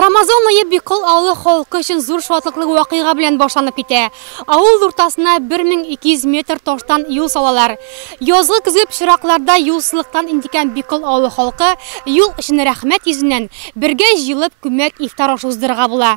Рамазан айы Бикол авылы халкы өчен зур шатлыклы вакыйга белән башланып китә. Авыл уртасына 1200 метр таштан юл салалар. Язгы көзге пычракларда юлсызлыктан интеккән Бикол авылы халкы юл өчен рәхмәт йөзеннән бергә җыелып күмәк ифтар ашлыктырырга була.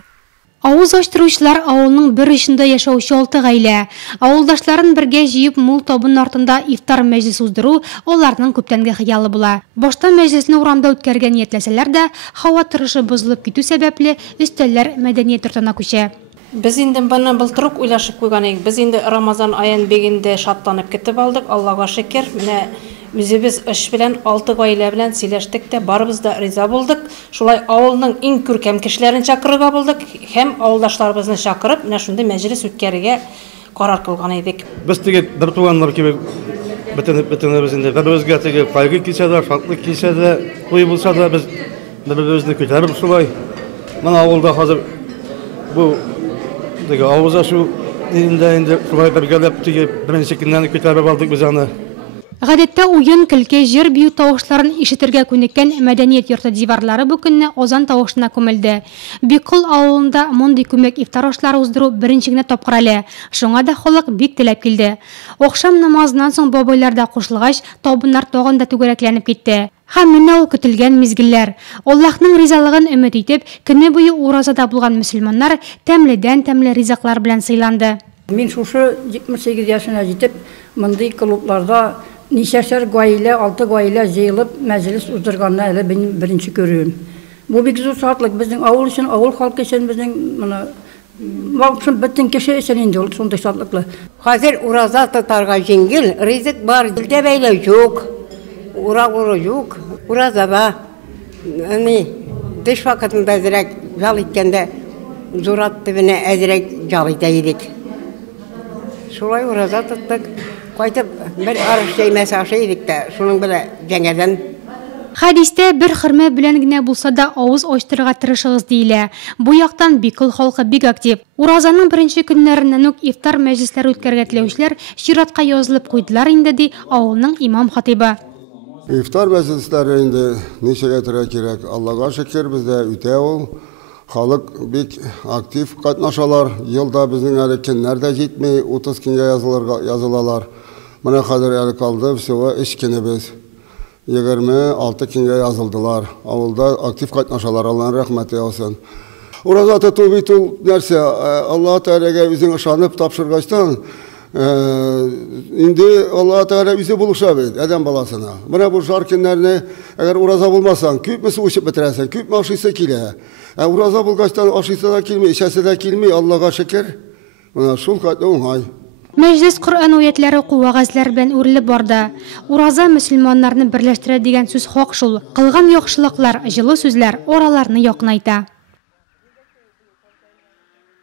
Авыз ачтыручылар авылның бер ишендә яшәүче 6 гаилә. Авылдашларын бергә җыеп мул табын артында ифтар мәҗлесе уздыру аларның күптәнге хыялы була. Башта мәҗлесне урамда үткәргән ниятленсәләр дә, һава торышы бозылып китү сәбәпле өстәлләр мәдәният йортына күчә. Без инде баны былтырык уйлашып куйган идек. Без инде Рамазан аен бегендә шатланып китеп алдык. Аллага шөкер. Менә үзебез эш белән 6 гаилә белән сөйләштек тә, барыбыз да риза булдык. Шулай авылның иң күркәм кешеләрен чакырырга булдык һәм авылдашларыбызны чакырып, менә шундый мәҗлес үткәрергә карар кылган идек. Без теге бер туганнар кебек бөтенебез инде бер-беребезгә теге кайгы кичә дә, шатлык кичә дә, туй булса да без бер-беребезне күтәреп шулай. Менә авылда хәзер бу теге авыз ашу инде шулай бергәләп теге беренче көннән күтәреп алдык без аны. Гадәттә уен, көлке, җыр бию тавышларын ишетергә күнеккән мәдәният йорты диварлары бу көнне азан тавышына күмелде. Бикол авылында мондый күмәк ифтар ашлары уздыру беренче генә тапкыр әле. Шуңа да халык бик теләп килде. Акшам намазыннан соң бабайлар да кушылгач, табыннар тагын да түгәрәкләнеп китте. Һәм менә ул көтелгән мизгелләр. Аллаһның ризалыгын өмет итеп, көне буе уразада булган мөселманнар тәмледән-тәмле ризыклар белән сыйланды. Мин шушы 78 яшына җитеп, мондый клубларда ничәшәр гаилә, 6 гаилә җыелып мәҗлес уздырганны әле беренче күрүем. Бу бик зур шатлык безнең авыл өчен, авыл халкы өчен, безнең моны вакыт бөтен кеше өчен инде ул шундый шатлыклы. Хәзер ураза тотарга җиңел, ризык бар, дилдә бәйләү юк. Урагыры юк, уразада. Әни, төш вакытында әзрәк жал иткәндә зурат төбенә әзрәк жал итә идек. Шулай ураза тоттык. Кайтып бер арыш җәймәсе ашый идек тә, шуның белән җәңәдән. Хәдистә бер хөрмә белән генә булса да авыз ачтырырга тырышыгыз диелә. Бу яктан Бикол халкы бик актив. Уразаның беренче көннәреннән үк ифтар мәҗлесләре үткәргә теләүчеләр чиратка язылып куйдылар инде ди авылның имам хатибы. Ифтар мәҗлесләре инде ничәгә туры кирәк. Аллага шөкер, бездә үтә ул. Халык бик актив катнашалар. Елда безнең әле көннәрдә җитмей 30 көнгә язылалар. Менә хәзер әле калды, всего 3 көнебез. 26 көнгә язылдылар. Авылда актив катнашалар, Аллаһның рәхмәте яусын. Ураза тоту бит ул нәрсә? Аллаһ Тәгаләгә үзең ышанып тапшыргачтан, инде Аллаһ Тәгалә үзе булыша бит адәм баласына. Менә бу жар көннәрне, әгәр ураза булмасаң, күпме су эчеп бетерәсең, күпме ашыйсы килә. Ураза булгачтан ашыйсы да килми, эчәсе дә килми, Аллаһка шөкер. Менә шул хәтле уңай. Мәҗлес Коръән аятләре куагазлар белән үрелеп барды. Ураза мөселманнарны берләштерә дигән сүз хак шул. Кылган яхшылыклар, җылы сүзләр араларны якынайта.